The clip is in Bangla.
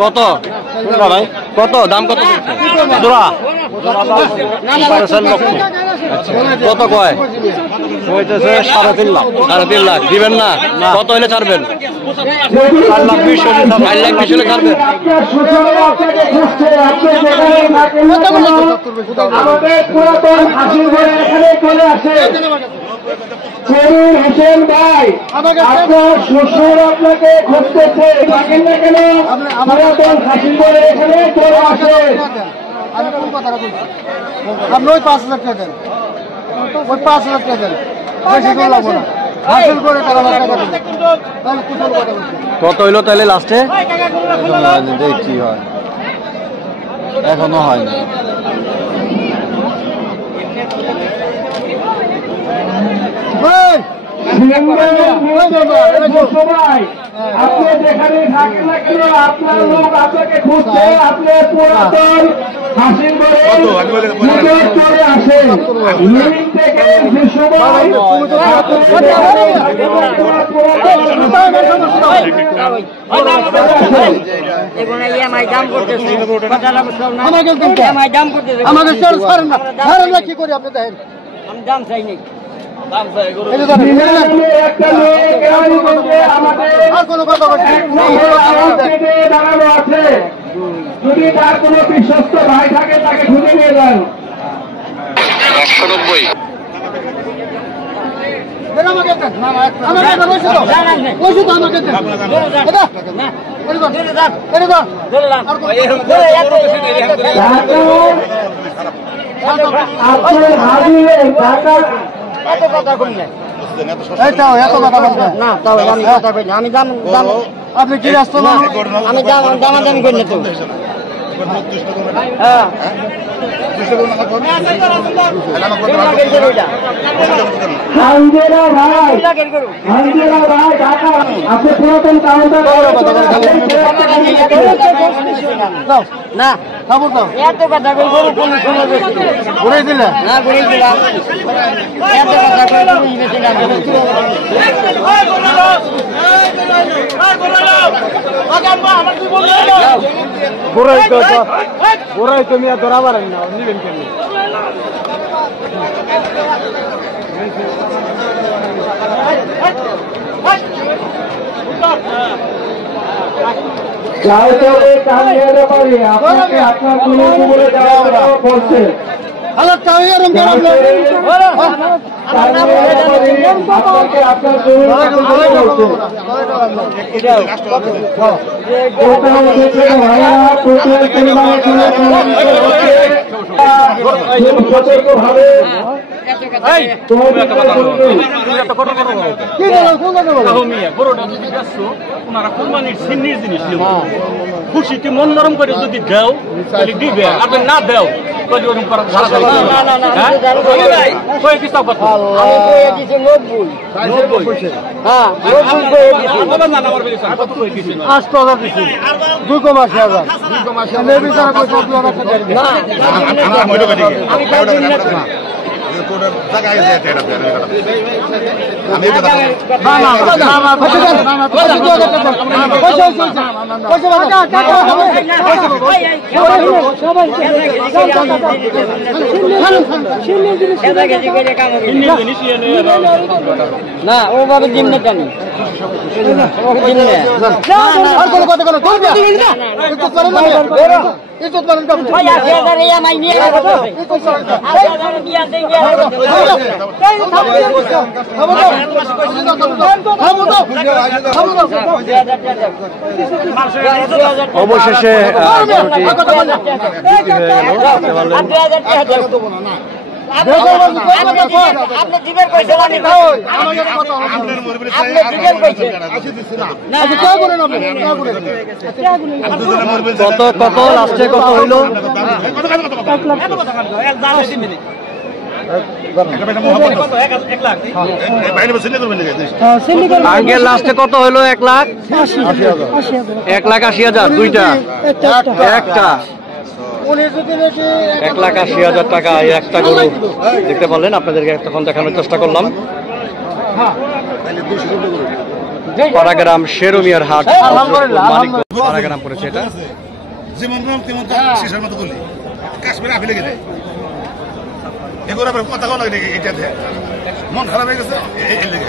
কত ভাই, কত দাম, কত জোড়া? কত কয়? 3.5 লাখ। 3.5 লাখ দিবেন না? কত হলে ছাড়বেন? 4 লাখ 20 হলে ছাড়বেন। হোসেন ভাই, আপনার শ্বশুর আপনাকে খুঁজতেছে, থাকেন না কেন? পুরাতন হাসিল করে এখানে চলে আসে। আমি কোন কথাটা বলছি? আপনি ওই 5,000 টাকা দেন, ওই 5,000 টাকা দেন, বেশি দূর লাগবো না। হাসিল করে 4,000 টাকা দেন, তাহলে কুশল কথা বলছি। কত হইলো তাহলে লাস্টে? দেখছি হয়, এখনো হয়নি। আপনি যেখানে থাকেন না কেন, আপনার লোক আপনাকে খুঁজছে, আপনি পুরাতন হাসিল করে চলে আসেন। থেকে যে সময় কি করি আপনি দেখেন, আমি দাম চাই নাই। দাঁড়ানো আছে, যদি তার কোনো বিশ্বস্ত ভাই থাকে তাকে খুঁজে নিয়ে যান। 190। আপনি কি আসতো? আমি দামাদামি করি না তো। পুরাতন কাউন্টার না খবর দাও, এত কথা কই গরু কোন সময় বেশি ঘুরে দিলে না ঘুরে দিলাম। এত কথা কই গরু বেশি না ঘুরাই তুমি আর ধরা পারেন না, নিবেন কেন? আপনাকে আপনার কোনো কুমড়ে দেওয়া বলছে। সতর্কভাবে খুশিতে মন নরম করে যদি দেও তাহলে দিবে, আর না দেও তাহলে ওরকম করা ধারা চলে। কই কিসব কথা? আমি কই দিছি 90। হ্যাঁ 90 কই দিছি। কত কই দিছি? 8,000 দিছি, 2,80,000 নেবি তারা কই 2,000 টাকা দেন না। আমি কই দিন না। না ওভাবে দিন না জানি অবশেষে আপনি দিবেন পয়সা আমি আপনি দিবেন পয়সা কত কত লাস্টে কত হইলো? আগে লাস্টে কত হইলো? 1,80,000। 1,80,000 দুইটা, একটা উনি যদি নাকি 1,80,000 টাকা এই একটা গরু দেখতে পারলেন, আপনাদেরকে তখন দেখানোর চেষ্টা করলাম। পাড়াগ্রাম শেরুমিয়ার হাট, পাড়াগ্রাম পড়েছে এটা। যেমন তেমন শেষের মতো করলি কাশ্মীরে আফি লেগে যায় এগুলো আবার কথা বলা এটাতে মন খারাপ হয়ে গেছে এই লেগে